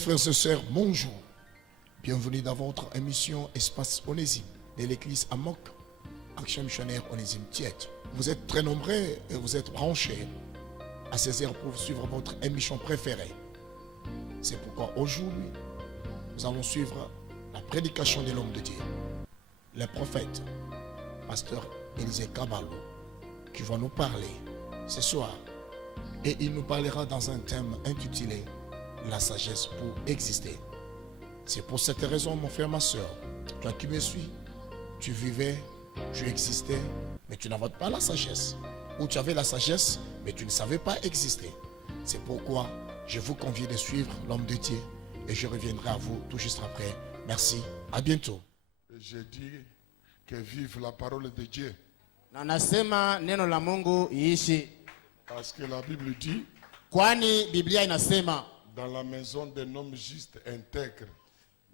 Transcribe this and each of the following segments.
Frères et sœurs, bonjour. Bienvenue dans votre émission Espace Onésime de l'église Amok, Action Missionnaire Onésime Tiet. Vous êtes très nombreux et vous êtes branchés à ces heures pour suivre votre émission préférée. C'est pourquoi aujourd'hui, nous allons suivre la prédication de l'homme de Dieu, le prophète, pasteur Élisée Kabalo, qui va nous parler ce soir. Et il nous parlera dans un thème intitulé la sagesse pour exister. C'est pour cette raison, mon frère, ma soeur, toi qui me suis, tu vivais, tu existais, mais tu n'avais pas la sagesse. Ou tu avais la sagesse, mais tu ne savais pas exister. C'est pourquoi je vous convie de suivre l'homme de Dieu et je reviendrai à vous tout juste après. Merci, à bientôt. J'ai dit que vive la parole de Dieu. Na nasema neno la Mungu iishi. Parce que la Bible dit, Kwani Biblia inasema dans la maison d'un homme juste intègre,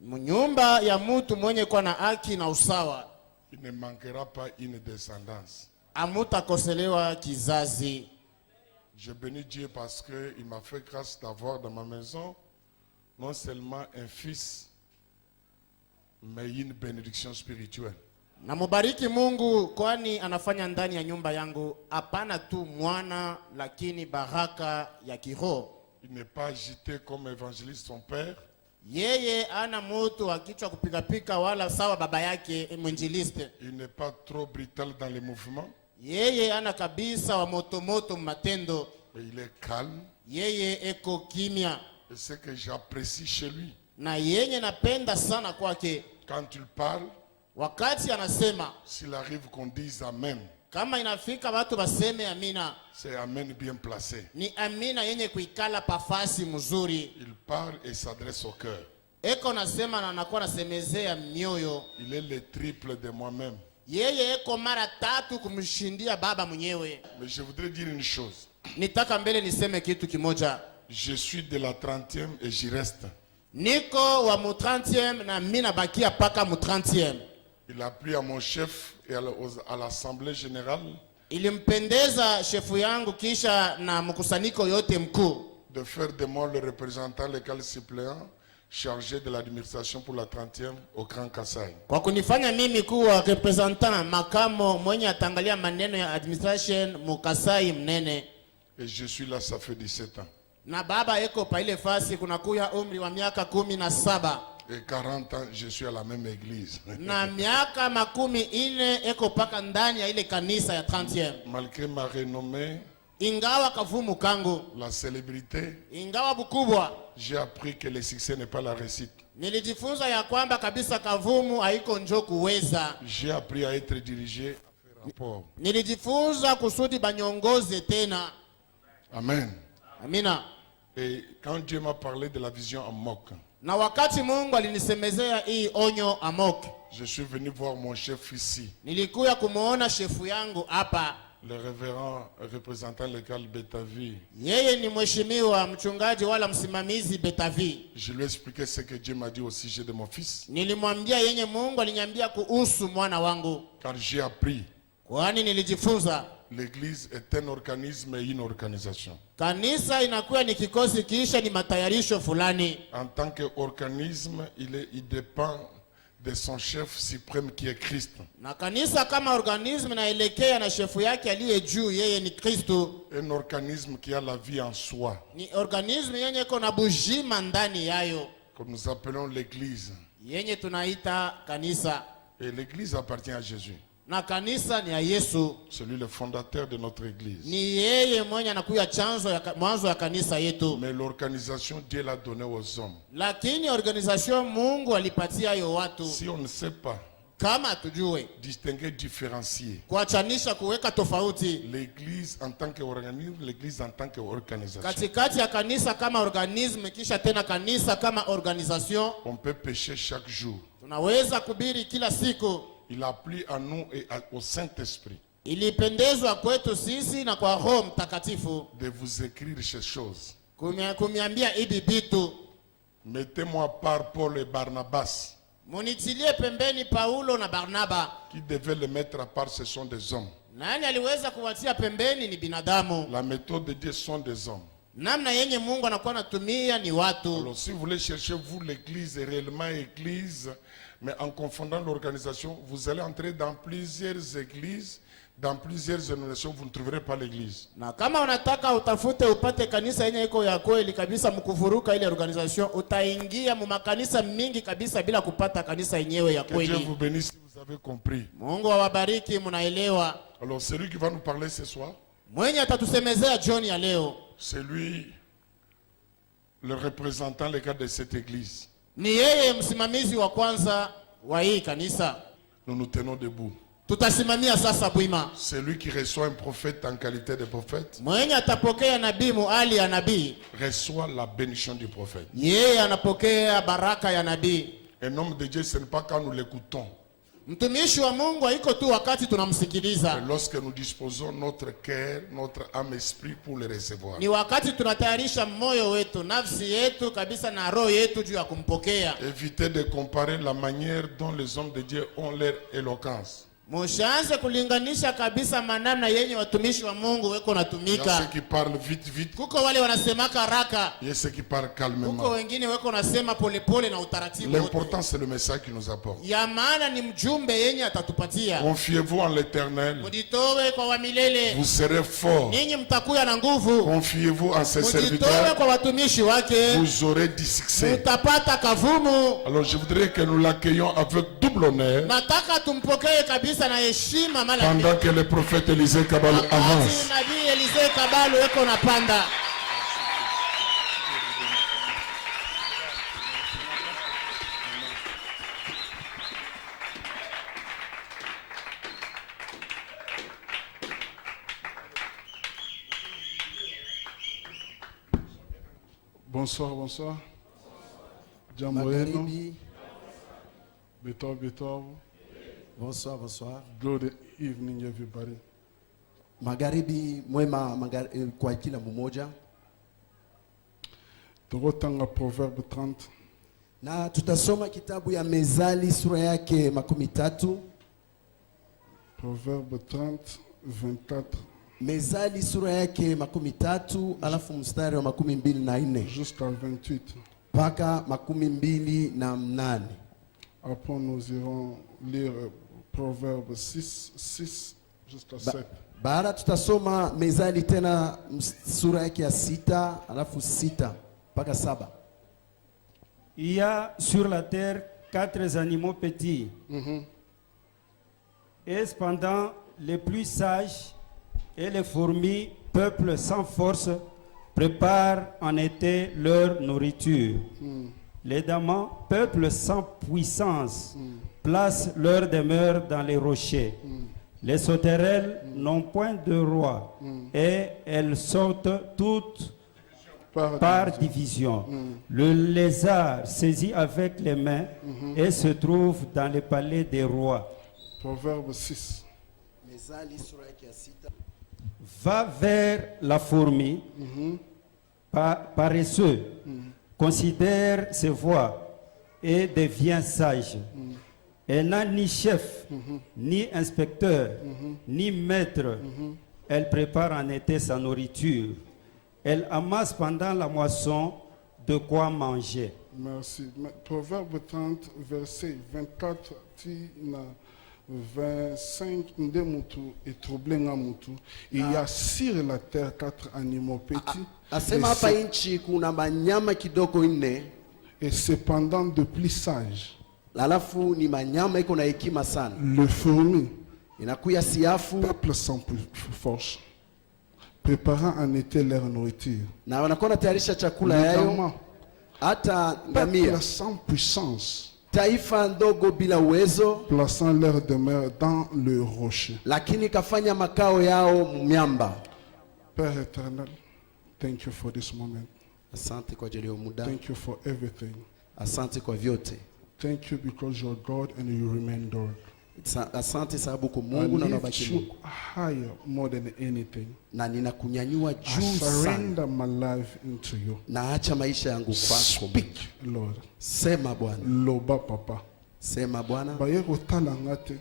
nyumba ya mtu mwenye kuwa na haki na usawa, il ne manquera pas une descendance. amutakoselewa kizazi. Je bénis Dieu parce qu'il m'a fait grâce d'avoir dans ma maison non seulement un fils, mais une bénédiction spirituelle. Na mubariki Mungu kwani anafanya ndani ya nyumba yangu hapana tu mwana lakini baraka ya kiroho. Il n'est pas agité comme évangéliste son père. Yeye ana mtu wa kichwa kupikapika wala sawa baba yake mwinjiliste. Il n'est pas trop brutal dans les mouvements. Yeye ana kabisa wa moto matendo. Mais il est calme. Yeye eko kimya. Et ce que j'apprécie chez lui, Na yenye napenda sana kwake, quand il parle, wakati anasema, s'il arrive qu'on dise Amen, kama inafika watu baseme amina, c'est Amen bien placé. ni amina yenye kuikala pafasi mzuri. Il parle et s'adresse au cœur. Eko nasema na anakuwa nasemezea mioyo. Il est le triple de moi-même. Yeye eko mara tatu kumshindia baba mwenyewe. Mais je voudrais dire une chose. Nitaka mbele niseme kitu kimoja. Je suis de la 30e et j'y reste. Niko wa mu 30e na mina bakia paka mu 30e. Il a plu à mon chef et à l'Assemblée générale Ilimpendeza shefu yangu kisha na mkusanyiko yote mkuu de faire de moi le représentant légal suppléant chargé de l'administration pour la 30e au Grand Kassai. kwa kunifanya mimi kuwa representant makamo mwenye atangalia maneno ya administration mukasai mnene. Et je suis là, ça fait 17 ans. Na baba eko pa ile fasi kunakuya umri wa miaka 17. Et 40 ans, je suis à la même église. Na miaka 14 eko paka ndani ya ile kanisa ya 30e. Malgré ma renommée, Ingawa kavumu kangu, la célébrité, ingawa bukubwa, j'ai appris que le succès n'est pas la réussite. nilijifunza ya kwamba kabisa kavumu haiko njoo kuweza. J'ai appris à être dirigé, à faire rapport. Nilijifunza kusudi banyongoze tena. Amen. Amina. Et quand Dieu m'a parlé de la vision en moque, Na wakati Mungu alinisemezea hii onyo Amok, je suis venu voir mon chef ici, nilikuya kumuona shefu yangu hapa. le révérend représentant légal Betavi. Yeye ni mheshimiwa mchungaji wala msimamizi Betavi. Je lui ai expliqué ce que Dieu m'a dit au sujet de mon fils. Nilimwambia yenye Mungu aliniambia kuhusu mwana wangu. Car j'ai appris, Kwani nilijifunza l'église est un organisme et une organisation. kanisa inakuwa ni kikosi kisha ni matayarisho fulani. En tant qu'organisme, il dépend de son chef suprême qui est Christ. Na kanisa kama organisme naelekea na shefu yake aliye juu, yeye ni Kristo. Un organisme qui a la vie en soi, Ni organisme yenye kona bujima ndani yayo, que nous appelons l'église. yenye tunaita kanisa. Et l'église appartient à Jésus. Na kanisa ni ya Yesu. C'est lui le fondateur de notre église. Ni yeye mwenye anakuya mwanzo ya kanisa yetu. Mais l'organisation, Dieu l'a donnée aux hommes. Lakini organisation Mungu alipatia yo watu. Si on ne sait pas Kama tujue distinguer, différencier kuachanisha, kuweka tofauti l'église en tant qu'organisme, l'église en tant qu'organisation, katikati ya kanisa kama organisme kisha tena kanisa kama organisation, on peut pécher chaque jour. tunaweza kubiri kila siku. Il a plu à nous et au Saint-Esprit Ilipendezwa kwetu sisi na kwa Roho Mtakatifu de vous écrire ces choses. kumiambia hivi vitu. Mettez-moi à part Paul et Barnabas, Munitilie pembeni Paulo na Barnaba. qui devaient le mettre à part, ce sont des hommes. Nani aliweza kuwatia pembeni? Ni binadamu. La méthode de Dieu sont des hommes. namna yenye Mungu anakuwa anatumia ni watu. Alors si vous voulez chercher vous l'église réellement église, mais en confondant l'organisation, vous allez entrer dans plusieurs églises, dans plusieurs dénominations, vous ne trouverez pas l'église. Na kama unataka utafute upate kanisa yenye iko ya kweli kabisa, mkuvuruka ile organisation, utaingia mu makanisa mingi kabisa bila kupata kanisa yenyewe ya Que Dieu kweli. vous bénisse si vous avez compris. Mungu awabariki, mnaelewa. Alors celui qui va nous parler ce soir, Mwenye atatusemezea John ya leo c'est lui le représentant légal de cette église. ni yeye msimamizi wa kwanza wa hii kanisa. Nous nous tenons debout. Tutasimamia sasa bwima. C'est lui qui reçoit un prophète en qualité de prophète, Mwenye atapokea nabii muali ya nabii, reçoit la bénédiction du prophète. yeye anapokea baraka ya nabii. Un homme de Dieu, ce n'est pas quand nous l'écoutons, Mtumishi wa Mungu haiko tu wakati tunamsikiliza, mais lorsque nous disposons notre cœur, notre âme, esprit pour le recevoir. ni wakati tunatayarisha moyo wetu, nafsi yetu kabisa na roho yetu juu ya kumpokea. Évitez de comparer la manière dont les hommes de Dieu ont leur éloquence. Mushaanze kulinganisha kabisa manamna yenye watumishi wa Mungu weko Il y a natumika. ceux qui parlent vite, vite, Kuko wale wanasemaka haraka, il y a ceux qui parlent kuko calmement. wengine weko nasema polepole na utaratibu wote. L'important, c'est le message qu'il nous apporte. Ya maana ni mjumbe yenye atatupatia. Confiez-vous en l'Éternel, Mujitowe kwa wamilele, vous serez fort. ninyi mtakuya na nguvu. Confiez-vous en ses Mujitowe serviteurs, kwa watumishi wake, vous aurez du succès. mutapata kavumu. Alors je voudrais que nous l'accueillions avec double honneur Nataka tumpokee kabisa na heshima mara mbili. pendant que le prophète Élisée Kabalo Wakati avance. nabii Elisee Kabalo weko napanda. Bonsoir, bonsoir. Jambo yenu. Magharibi. Bito. Bonsoir, bonsoir. Good evening everybody. Magharibi mwema kwa kila mmoja. Tukotanga Proverbe 30. Na tutasoma kitabu ya Mezali sura yake 13. Proverbe 30, 24. Mezali sura yake 13 alafu mstari wa 24 Jusqu'à 28. mpaka 28. Après nous irons lire Proverbe 6 jusqu'à 7. Baada tutasoma Mezali tena sura yake ya 6 alafu 6 mpaka 7. Il y a sur la terre 4 animaux petits. Et cependant, les plus sages et les fourmis, peuple sans force, préparent en été leur nourriture. Les damans, peuple sans puissance, placent leur demeure dans les rochers. Les sauterelles n'ont point de roi, et elles sortent toutes par division. Le lézard saisit avec les mains et se trouve dans les palais des rois. Proverbe 6. Mezali sura yake ya 6. Va vers la fourmi, paresseux, considère ses voies et devient sage. Elle n'a ni chef, ni inspecteur, ni maître. Elle prépare en été sa nourriture. Elle amasse pendant la moisson de quoi manger. Merci. Proverbe 30, verset 24, tina 25, Ndemutu et troublé Mutu. Il y a sur la terre 4 animaux petits. Asema hapa nchi kuna manyama kidogo 4. Et cependant de plus sages. Alafu ni manyama iko na hekima sana. Le fourmi, Inakuya siafu peuple sans force, préparant en été leur nourriture. na wanakuwa natayarisha chakula Les yayo. damans, Hata peuple ngamia, sans puissance, taifa ndogo bila uwezo, plaçant leur demeure dans le rocher. lakini kafanya makao yao miamba. Père éternel, thank you for this moment. Asante kwa ajili ya muda, Thank you for everything. asante kwa vyote. Thank you because you're God and you remain God. Asante sababu kwa I Mungu na lift unabaki you Mungu, higher more than anything. na ninakunyanyua I juu sana, surrender my life into you. naacha maisha yangu kwako. Speak, Lord. Sema Bwana, Loba papa. sema Bwana. Baye kotala ngate.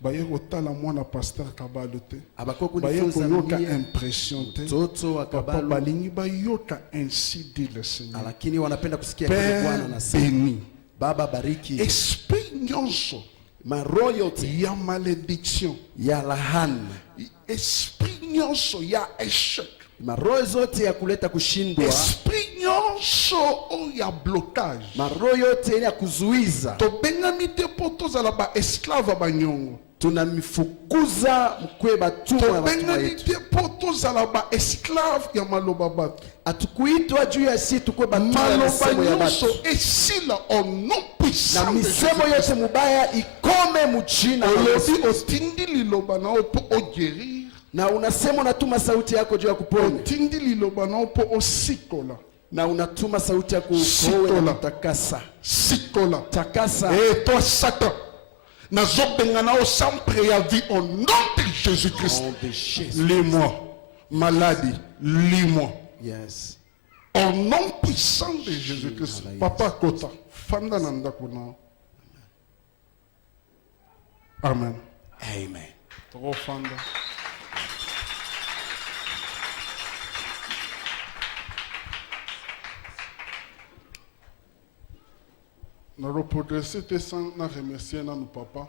baye kotala mwana pasteur Kabalo te, Abakoki baye kunifunza koyoka mie impression te, mtoto wa papa Kabalo, balingi bayoka ainsi dit le Seigneur. lakini wanapenda kusikia kile Père Bwana anasema. béni, Baba bariki esprit nyonso maroho yote ya malédiction, ya lahana, esprit nyonso ya échec, maroho zote ya kuleta kushindwa, esprit nyonso ya blocage, maroho yote ya kuzuiza, tobengami te po tozala ba esclave banyongo, tunamifukuza mkwe batumwa ya watumwa tobengami yetu. te po tozala ba esclave ya maloba bato. Hatukuitwa juu ya si tukwe batumwa ya Maloba misemo ya nyonso batu, esila au nom na puissant de misemo Jésus. yote mubaya ikome mujina la Yesu. Olobi otindi liloba na po oguérir, Na unasema unatuma sauti yako juu ya kuponya, otindi liloba na po osikola, na unatuma sauti yako Sikola. ukowe na kutakasa. sikola. Takasa. Et toi Satan, nazobengana o sans préavis au nom de Jésus-Christ. Nom de Jésus. Lis-moi, maladie, lis-moi. Yes. Au nom puissant de Jésus-Christ. Papa Kota, fanda nanda kuna. Amen. Amen. Trop fanda. Na reprogressé te sans na remercier na nous papa.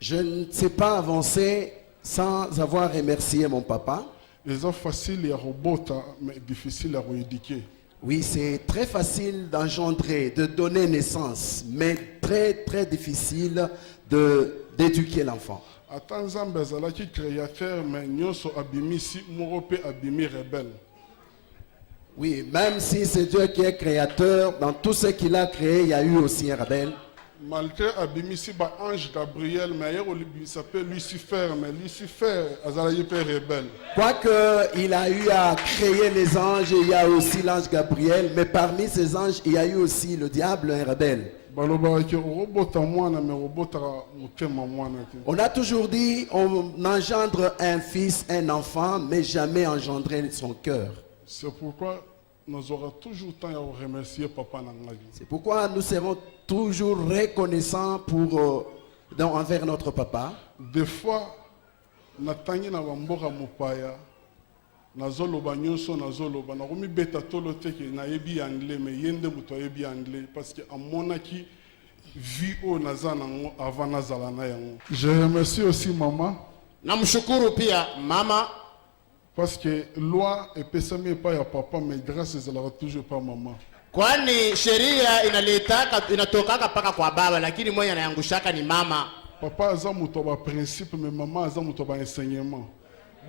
Je ne sais pas avancer sans avoir remercié mon papa. Les offres faciles à robota, mais difficiles à rééduquer. Oui, c'est très facile d'engendrer, de donner naissance, mais très très difficile d'éduquer l'enfant. Ata Nzambe azalaki créateur, mais nyonso abimisi moko pe abimi rebelle. Oui, même si c'est Dieu qui est créateur, dans tout ce qu'il a créé, il y a eu aussi un rebelle. Malgré abimisi ba ange Gabriel, mais ailleurs il s'appelle Lucifer, mais Lucifer azalaki pe rebelle. Quoique il a eu à créer les anges, il y a aussi l'ange Gabriel, mais parmi ces anges, il y a eu aussi le diable, un rebelle. Balobaki robota mwana mais robota motema mwana te. On a toujours dit, on engendre un fils, un enfant, mais jamais engendrer son cœur. C'est pourquoi nous aurons toujours temps à remercier papa Nangagi. C'est pourquoi nous serons toujours reconnaissants envers notre papa. Des fois, natangi na bamboka mopaya, nazoloba nyonso nazoloba, nakomi beta tolo teke na yebi anglais, mais yende muto yebi anglais, parce que amonaki vie o nazana ngo avant nazala na yango. Je remercie aussi maman, Namshukuru pia mama, parce que loi epesami pas ya papa, mais grâce ezalaka toujours pas maman. kwani sheria inatokaka paka kwa baba, lakini mwenye anayangushaka ni mama. Papa aza muto ba principe, mais maman aza muto ba enseignement.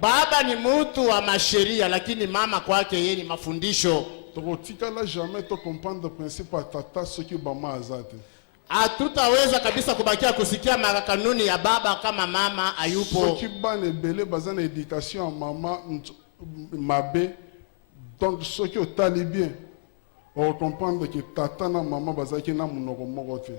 Baba ni mtu wa masheria, lakini mama kwake yeye ni mafundisho. Tokotikala jamais to comprendre principe ya tata soki bama azate. Hatutaweza kabisa kubakia kusikia kanuni ya baba kama mama hayupo. Soki bana ebele baza na éducation ya mama mabe, donc soki otali bien on comprendre que tata na mama bazaki na munoko moko te.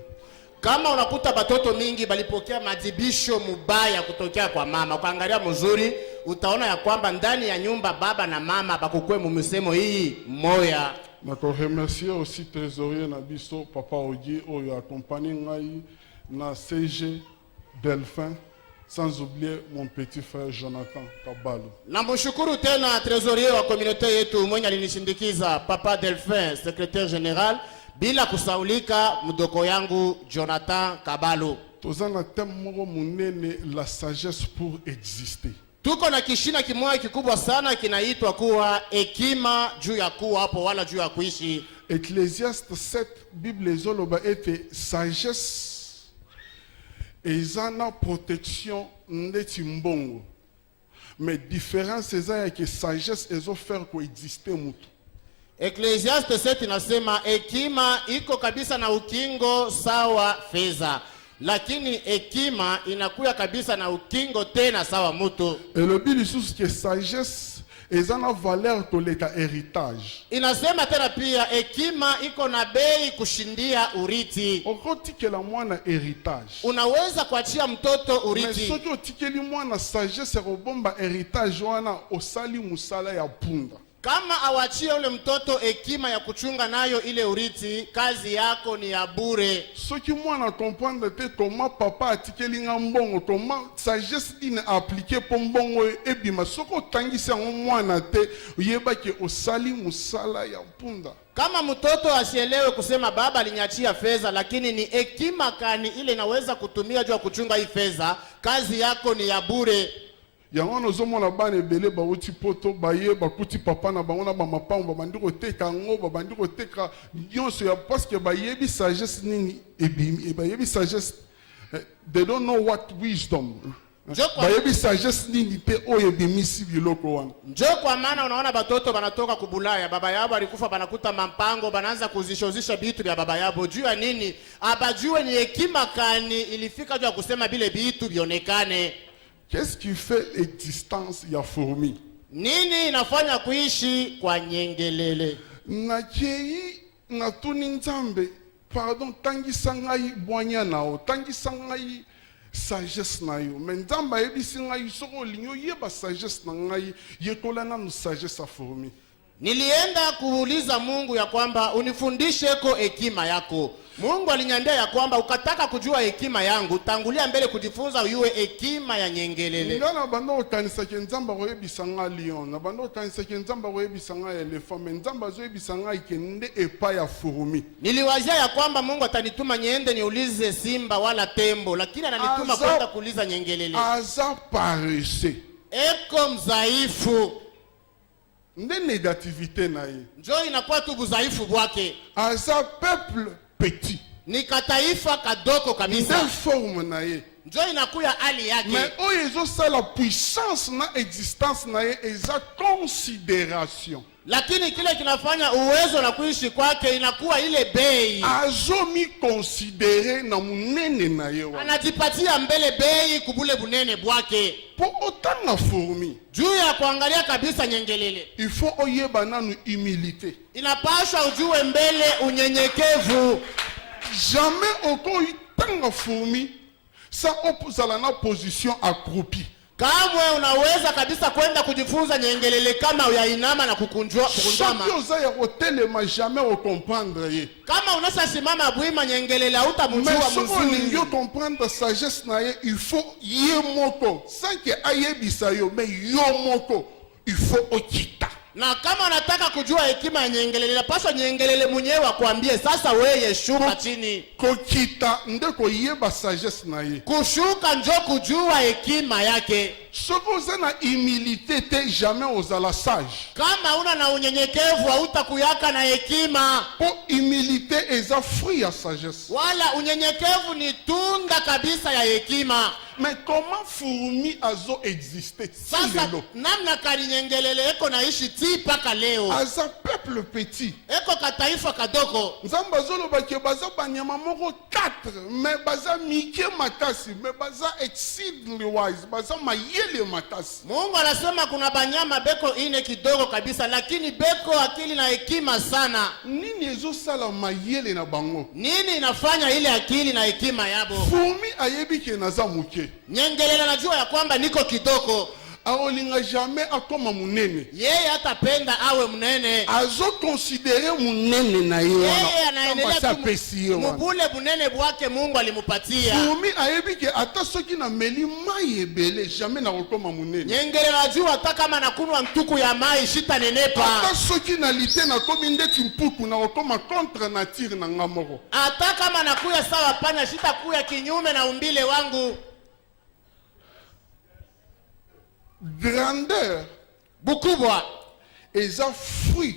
Kama unakuta batoto mingi balipokea madhibisho mubaya kutokea kwa mama, ukaangalia mzuri utaona ya kwamba ndani ya nyumba baba na mama bakukwe mumisemo hii moya. Nako remercier aussi trésorier na biso papa Ogi oyo accompagné ngai na CG Delphin, sans oublier mon petit frère Jonathan Kabalo. Namshukuru tena trésorier wa communauté yetu mwenye alinishindikiza papa Delphin, secrétaire général, bila kusaulika mdoko yangu Jonathan Kabalo. Tozana thème moko munene, la sagesse pour exister. Tuko na kishina kimoja kikubwa sana kinaitwa kuwa hekima juu ya kuwa hapo wala juu ya kuishi. Ecclésiaste 7, Bible ezoloba ete sagesse ezana protection ndeti mbongo. Mais différence eza ya que sagesse ezo faire coexister mutu. Ecclesiastes 7 inasema hekima iko kabisa na ukingo sawa fedha, lakini hekima inakuya kabisa na ukingo tena sawa mutu. Et le but lisusu que sagesse ezana valeur koleka héritage. Inasema tena pia hekima iko na bei kushindia urithi. Okotikela mwana héritage. Unaweza kuachia mtoto Mais urithi, soki otikeli mwana sagesse ekobomba héritage wana osali musala ya punda. Kama awachie ule mtoto hekima ya kuchunga nayo ile urithi, kazi yako ni ya bure. Ce qui moi na comprendre te comment papa atikeli nga mbongo, comment sagesse dine appliquer pour mbongo ebima. Soko tangisi yango mwana te, yeba ke osali musala ya mpunda. Kama mtoto asielewe kusema baba alinyachia fedha, lakini ni hekima kani ile inaweza kutumia juu ya kuchunga hii fedha, kazi yako ni ya bure. Yango nozomona bana ebele bauti poto baye bakuti papa na bango na bamapambo babandi koteka ngo babandi koteka nyonso ya parce que bayebi sagesse nini ebimi bayebi sagesse, they don't know what wisdom, bayebi sagesse nini te oyo ebimisi biloko wana. Njo kwa maana unaona batoto banatoka kubulaya, baba yabo alikufa, banakuta mampango, banaanza kuzishozisha bitu vya baba yabo. Juu ya nini? Abajue ni hekima kani ilifika juu ya kusema bile bitu bionekane. Qu'est-ce qui fait l'existence ya fourmi? Nini inafanya kuishi kwa nyengelele? Na kei na tuni nzambe, pardon, tangisa ngai bwanya nao, tangisa ngai sagesse na yo. Mais nzamba yebisi ngai soko linyo yeba sagesse na ngai, yekola na sagesse ya fourmi. Nilienda kuuliza Mungu ya kwamba unifundishe ko hekima yako. Mungu aliniambia ya kwamba ukataka kujua hekima yangu, tangulia mbele kujifunza uyue hekima ya nyengelele. Ngana bando kanisa ke nzamba koyebisa nga lion, na bando kanisa ke nzamba koyebisa nga elephant, mais nzamba zo yebisa nga ikende epa ya fourmi. Niliwazia ya kwamba Mungu atanituma niende niulize simba wala tembo, lakini ananituma kwenda kuuliza nyengelele. Aza paresse. Eko mzaifu. Nde négativité na ye. Njo inakuwa tu buzaifu bwake. Aza peuple petit. Ni kataifa kadoko kabisa. Nde forme na ye. Njo inakuya hali yake. Mais oyezo sa la puissance na existence na ye eza considération. Lakini kile kinafanya uwezo na kuishi kwake inakuwa ile bei. Azomi considéré na munene na ye wa. Anajipatia mbele bei kubule bunene bwake. Po otanga fourmi. Juu ya kuangalia kabisa nyengelele. Il faut oyeba nanu humilité. Inapaswa ujue mbele unyenyekevu. Jamais oko itanga fourmi sa opozala na position accroupie. Kamwe unaweza kabisa kwenda kujifunza nyengelele kama uyainama na kukunjama. Soki oza ya kotelema jamais o comprendre ye. Kama unasa simama bwima nyengelele hautamjua mzuri. Mais soki olingi comprendre sagesse na ye, il faut ye moko. Sans que ayebisa yo, mais yo moko, il faut okita. Na kama unataka kujua hekima ya nyengelele, inapaswa nyengelele mwenyewe akwambie sasa wewe shuka chini. Kokita ndeko yeba sagesse na ye. Kushuka njo kujua hekima yake. Soki oza na humilité te jamais ozala sage. Kama una na unyenyekevu hautakuyaka na hekima. Po humilité eza fruit ya sagesse. Wala unyenyekevu ni tunda kabisa ya hekima. Mais comment fourmi azo exister? Sasa namna kani nyengelele eko naishi ti paka leo. Aza peuple petit. Eko kataifa kadoko. Nzamba zolo bake baza banyama moko 4, mais baza mike makasi, mais baza exceedingly wise, baza mayele makasi. Mungu anasema kuna banyama beko ine kidogo kabisa, lakini beko akili na hekima sana. Nini ezo sala mayele na bango? Nini inafanya ile akili na hekima yabo? Fourmi ayebi ke naza muke. Nyengelele anajua ya kwamba niko kidogo. Aolinga jamais akoma munene. Yeye hatapenda awe mnene. Azo considérer munene na ye wana. Yeye anaendelea mubule bunene bwake Mungu alimupatia. Fourmi ayebi ke ata soki na meli mai ebele jamais na kokoma munene. Nyengelele anajua hata kama nakunwa mtuku ya mai shita nenepa. Ata soki na lite na komi ndeti mpuku na kokoma contre nature na ngamoko. Hata kama nakuya sawa panya shita kuya kinyume na umbile wangu. Grandeur bukubwa eza fruit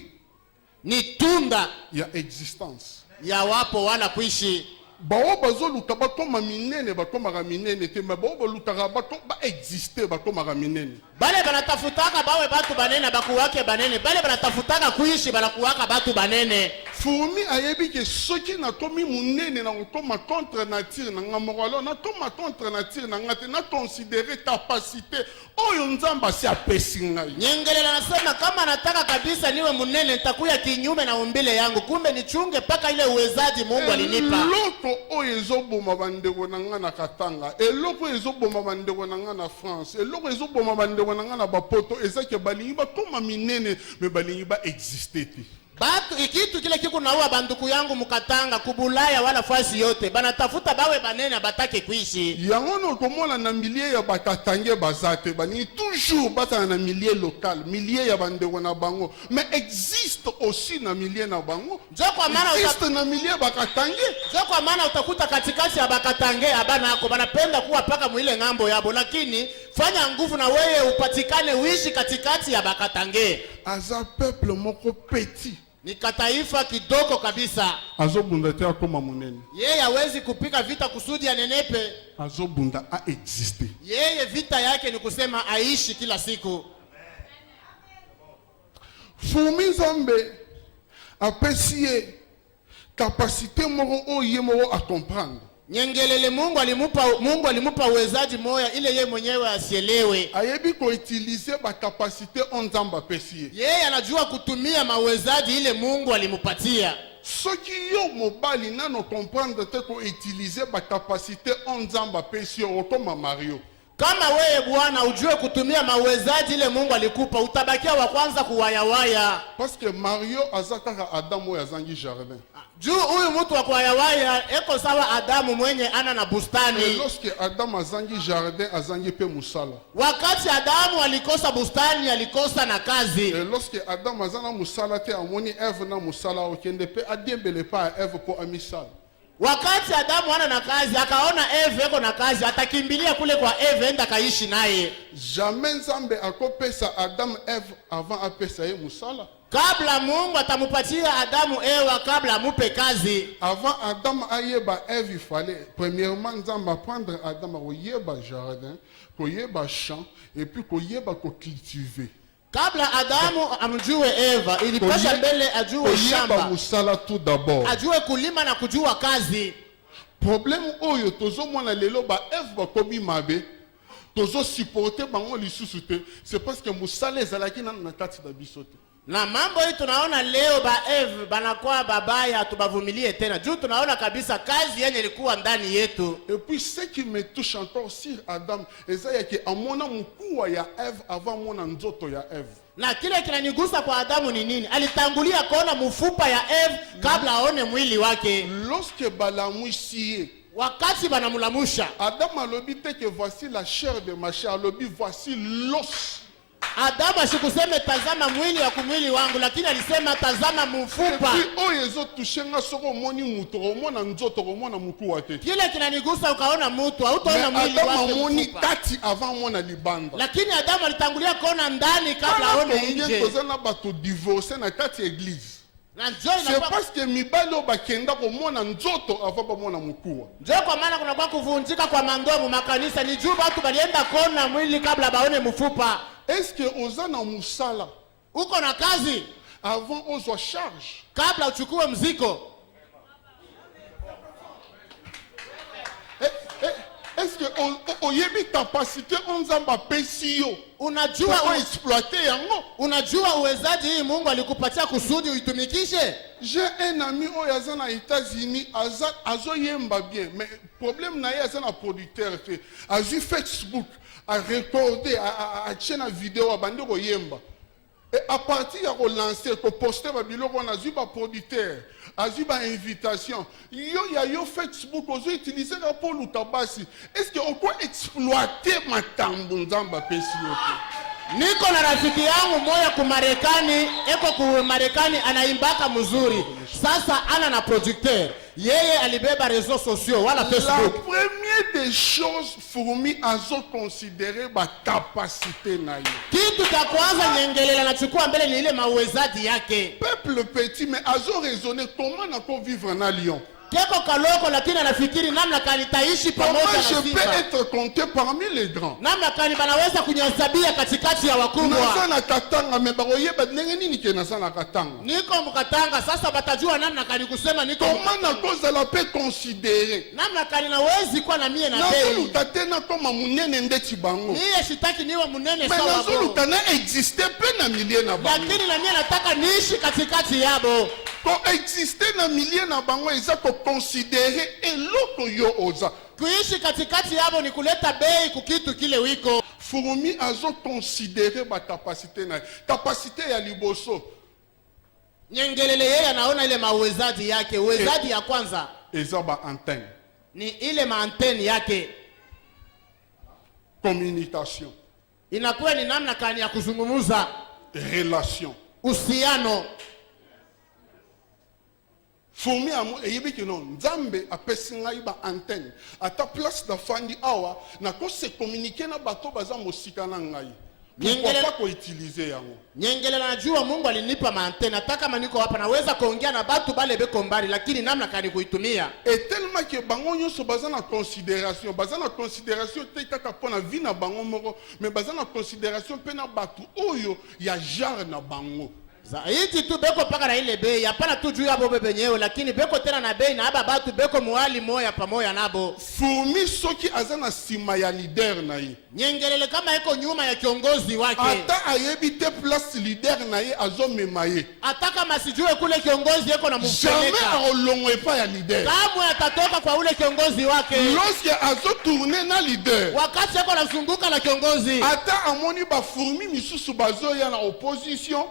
ni tunda ya existence ya wapo wala kuishi. Bao bazoluka bakoma minene bakomaka minene te, mais bao balutaka ba exister bakomaka minene. Bale banatafutaka bawe batu banene bakuwake banene, bale banatafutaka kuishi banakuwaka batu banene. Fourmi ayebi ke soki na komi munene na kokoma contre nature na ngamoko, alors na koma contre nature na ngate na considérer capacité oyo nzamba si apesi ngai. Nyengelele anasema kama nataka kabisa niwe munene nitakuya kinyume na umbile yangu, kumbe nichunge paka ile uwezaji Mungu alinipa. Eloko oyo ezoboma bandeko na nga na Katanga, eloko ezoboma bandeko na nga na France, eloko ezoboma bandeko bandeko na nga na bapoto eza ke balingi bakoma minene me balingi ba exister te. Batu ikitu kile kiku naua banduku yangu mukatanga kubulaya wala fasi yote banatafuta bawe banene abatake kuishi. Yango no komona na milieu ya bakatange bazate bani toujours bata na milieu local, milieu ya bandeko na bango, mais existe aussi na milieu na bango. Joko maana existe na milieu bakatange. Joko maana utakuta katikati ya bakatange abana ako banapenda kuwa paka mwile ngambo yabo, lakini fanya nguvu na wewe upatikane uishi katikati ya bakatange. Aza peuple moko petit. Ni kataifa kidogo kabisa. Azobunda te akoma munene. Yeye hawezi kupika vita kusudi anenepe. Azobunda a exister. Yeye vita yake ni kusema aishi kila siku. Fumi Nzambe apesie capacité moko oye moko a comprendre. Nyengelele Mungu alimupa uwezaji moya ile yeye mwenyewe asielewe. Ayebi ko utiliser ba capacité Nzambe apesie. Yeye anajua kutumia mawezaji ile Mungu alimupatia. Soki yo mobali nano comprendre te ko utiliser ba capacité Nzambe apesie okoma Mario. Kama wewe bwana ujue kutumia mawezaji ile Mungu alikupa, utabakia wa kwanza kuwayawaya. Parce que Mario azakaka Adamu ya zangi jardin. Juu huyu mtu wa kuwayawaya eko sawa Adamu mwenye ana na bustani. Et lorsque Adam azangi jardin azangi pe musala. Wakati Adamu alikosa bustani alikosa na kazi. Et lorsque Adam azana musala te amoni Eve na musala okende pe adiembele pa Eve po amisala. Wakati Adamu ana na kazi akaona Eve eko na kazi atakimbilia kule kwa Eve enda kaishi naye. Jamais Nzambe akopesa Adam Eve avant apesa ye musala. Kabla Mungu atamupatia Adamu Ewa kabla amupe kazi. Avant Adam ayeba Eve il fallait premièrement Nzambe apprendre Adam a koyeba jardin, koyeba champ et puis koyeba ko cultiver. Kabla Adamu amjue Eva ilipasha mbele ajue shamba. Musala tout d'abord. Ajue kulima na kujua kazi. Problème oyo tozo mona lelo ba Eve ba kobi mabe. Tozo supporter bango lisusu te. C'est parce que musala ezalaki na kati da bisote. Na mambo hii tunaona leo ba Eve banakuwa babaya tubavumilie tena. Juu tunaona kabisa kazi yenye ilikuwa ndani yetu. Et puis ce qui me touche encore sur Adam, ezaya ki amona mkuwa ya Eve avant mona nzoto ya Eve. Na kile kinanigusa kwa Adamu ni nini? Alitangulia kuona mfupa ya Eve kabla aone mwili wake. Lorsque balamwisiye wakati banamulamusha Adam alobi te que voici la chair de ma chair, alobi voici l'os. Adamu asikuseme tazama mwili wa kumwili wangu, lakini alisema tazama mfupa. Kile kinanigusa ukaona mtu, hautaona mwili wake mfupa. Lakini Adamu alitangulia kuona ndani kabla aone nje. C'est parce que mibalo bakenda komona nzoto avant bamona mukua. Ndio kwa maana kuna kwa kuvunjika kwa mandomo makanisa ni juu watu balienda kuona mwili kabla baone mfupa. Est-ce que ozana musala uko na kazi avant ozwa charge kabla uchukue mziko? Est-ce que oyebi capacité Nzamba pesio unajua exploiter yango? Unajua uwezaji hii Mungu alikupatia kusudi uitumikishe? J'ai un ami au yazana aux États-Unis, azoyemba bien, mais problème na yazana producteur fait, a vu Facebook, a recordé, a chaîne vidéo, a bandé yemba. Et à partir de relancer, de poster, on a vu un producteur, a vu une invitation. Yo Facebook, on a utilisé pour le tabassi. Est-ce qu'on peut exploiter ma tambunzamba pesio? Niko na rafiki yangu moja ku Marekani, eko ku Marekani anaimbaka mzuri. Sasa ana na producteur. Yeye alibeba réseaux sociaux wala Facebook. La première des choses Fourmi azo considérer ba capacité na yo. Kitu cha kwanza nyengelela anachukua mbele ni ile mauwezaji yake. Peuple petit mais azo raisonner comment na ko vivre na Lyon. Keko kaloko lakini anafikiri namna kanitaishi pamoja na Simba. Je peux être compté parmi les grands. Namna kani banaweza kunyasabia katikati ya wakubwa. Nasana katanga me baroyeba ndenge nini ke nasana katanga. Niko mkatanga sasa batajua namna kani kusema niko. Comment na cause la paix considérer. Namna kani nawezi kuwa na mie na bei. Nazulu tatena kama munene ndeti bango. Niye shitaki niwe munene sawa. Mais nazulu tana exister pe na milieu na bango. Lakini na mie nataka niishi katikati yabo. Ko exister na milieu na bango ezako koconsidere eloko yo oza. kuishi katikati yabo ni kuleta bei kukitu kile wiko. Fourmi azoconsidere bakapasite na ye. Kapasite ya liboso Nyengelele yeye anaona ile mauwezaji yake. Uwezaji ya kwanza eza ba antenne. ni ile maanteni yake. Communication, Inakuwa ni namna kani ya kuzungumuza, relation. uhusiano. Fourmi amu eyebi ke non nzambe apesi ngai ba antenne ata place da fandi awa na ko se communiquer na bato baza mosika na ngai. Pourquoi pas ko utiliser yango? Nyengele najua Mungu alinipa maanteni. Hata kama niko hapa naweza kuongea na batu bale beko mbali, lakini namna kani kuitumia. Et tellement que bango nyonso baza na considération te kaka pona vie na bango moko, mais baza na considération pe na batu oyo ya genre na bango. Zaidi tu beko paka na ile bei, hapana tu juu yabo benyewe, lakini beko tena na bei na haba batu beko muhali moya pamoja nabo. Fourmi soki aza na sima ya leader na ye, Nyengelele kama iko nyuma ya kiongozi wake, ata ayebi te place leader na ye azomema ye, hata kama sijue kule kiongozi yeko na jamais mupeleka, akolongwa epa ya leader. kamwe atatoka kwa ule kiongozi wake. Lorsque azotourne na leader, Wakati yako nazunguka na kiongozi, ata amoni ba fourmi misusu bazoya na opposition,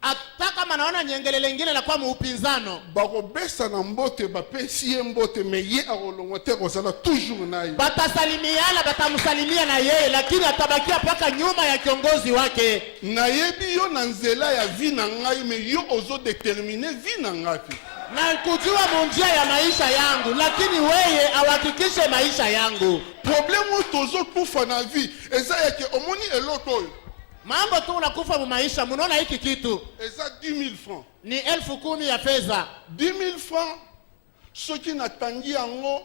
hata kama naona nyengelele ingine na kwa muupinzano, bakobesa na mbote bapesi ye mbote, me ye akolongwa te kozala toujours na ye. batasalimiana, batamsalimia na yeye, lakini atabakia paka nyuma ya kiongozi wake. Nayebi yo na nzela ya vie na ngai, me yo ozodetermine vie na ngai te. Na kujua munjia ya maisha yangu, lakini weye awakikishe maisha yangu. Problème tozokufa na vie eza yake omoni eloko oyo Mambo tu unakufa mu maisha, munaona hiki kitu eza 10,000 francs. ni 10,000 ya fedha. 10,000 francs soki natangi yango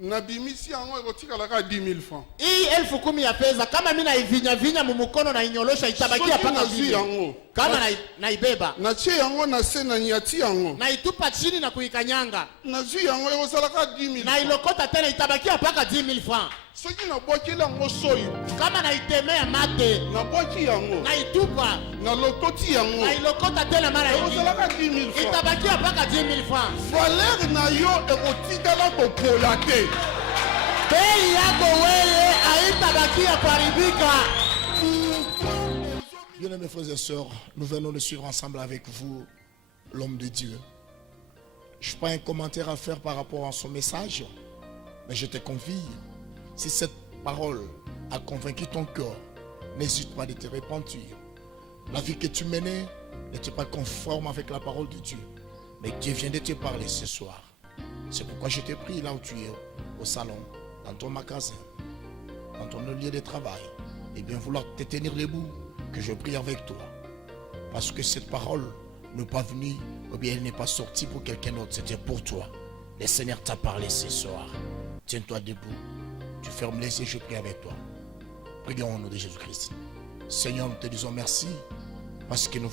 nabimisi yango ekotikalaka 10,000 francs. Hii 10,000 ya fedha kama mimi naivinya vinya mumukono na inyolosha itabakia Soki paka nazwi vile. yango Kama naibeba natie yango na se na nyati yango naitupa chini na kuikanyanga nazwi yango ekozalaka 10,000 na francs. ilokota tena itabakia paka 10,000 francs. Soki nabwakeli yango soyi Kama naitemea mate nabwaki yango naitupa nalokoti yango na ilokota tena mara ingine ekozalaka 10,000 francs. itabakia paka 10,000 francs. Valeur na yo ekotikala kopola te. Bei yako wewe haitabakia kuharibika. Bien-aimés frères et sœurs, nous venons de suivre ensemble avec vous l'homme de Dieu. Je n'ai pas un commentaire à faire par rapport à son message, mais je te confie, si cette parole a convaincu ton cœur, n'hésite pas de te repentir. La vie que tu menais n'était pas conforme avec la parole de Dieu, mais Dieu vient de te parler ce soir. C'est pourquoi je t'ai pris là où tu es, au salon, dans ton magasin, dans ton lieu de travail, et bien vouloir te tenir debout, que je prie avec toi. Parce que cette parole n'est pas venue, ou bien elle n'est pas sortie pour quelqu'un d'autre, c'était pour toi. Le Seigneur t'a parlé ce soir. Tiens-toi debout, tu fermes les yeux, je prie avec toi. Prions au nom de Jésus-Christ. Seigneur, nous te disons merci, parce que nous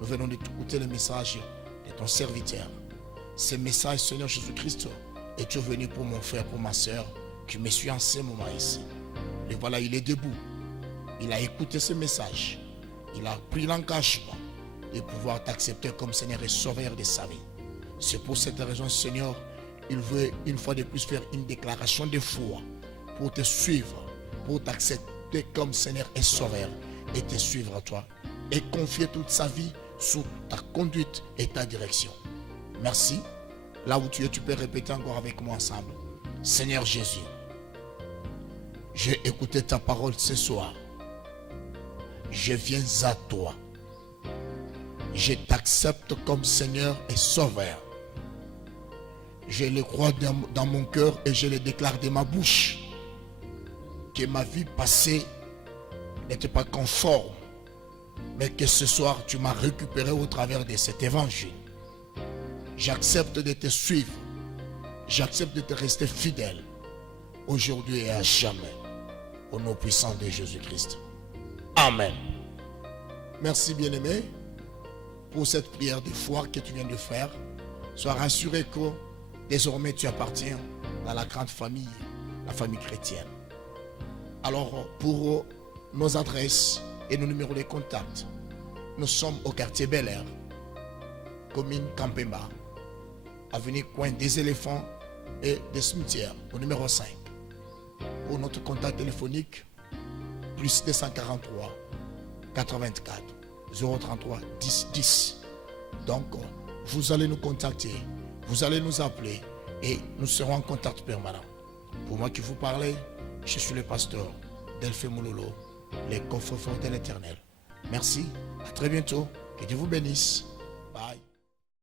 venons d'écouter le message de ton serviteur. Ce message, Seigneur Jésus-Christ, es-tu venu pour mon frère, pour ma soeur, qui me suit en ce moment ici. Et voilà, il est debout. Il a écouté ce message. Il a pris l'engagement de pouvoir t'accepter comme Seigneur et Sauveur de sa vie. C'est pour cette raison, Seigneur, il veut une fois de plus faire une déclaration de foi pour te suivre, pour t'accepter comme Seigneur et Sauveur et te suivre à toi et confier toute sa vie sous ta conduite et ta direction. Merci. Là où tu es, tu peux répéter encore avec moi ensemble. Seigneur Jésus, j'ai écouté ta parole ce soir. Je viens à toi. Je t'accepte comme Seigneur et Sauveur. Je le crois dans mon cœur et je le déclare de ma bouche que ma vie passée n'était pas conforme, mais que ce soir tu m'as récupéré au travers de cet évangile. J'accepte de te suivre. J'accepte de te rester fidèle aujourd'hui et à jamais. Au nom puissant de Jésus-Christ. Amen. Merci bien-aimé pour cette prière de foi que tu viens de faire. Sois rassuré que désormais tu appartiens à la grande famille, la famille chrétienne. Alors pour nos adresses et nos numéros de contact, nous sommes au quartier Bel Air, commune Campemba, avenue Coin des Éléphants et des Cimetières, au numéro 5. Pour notre contact téléphonique, plus 243 84 033 10 10. Donc, vous allez nous contacter, vous allez nous appeler et nous serons en contact permanent. Pour moi qui vous parlais, je suis le pasteur Delphin Moulolo, les coffres forts de l'Éternel. Merci, à très bientôt, que Dieu vous bénisse.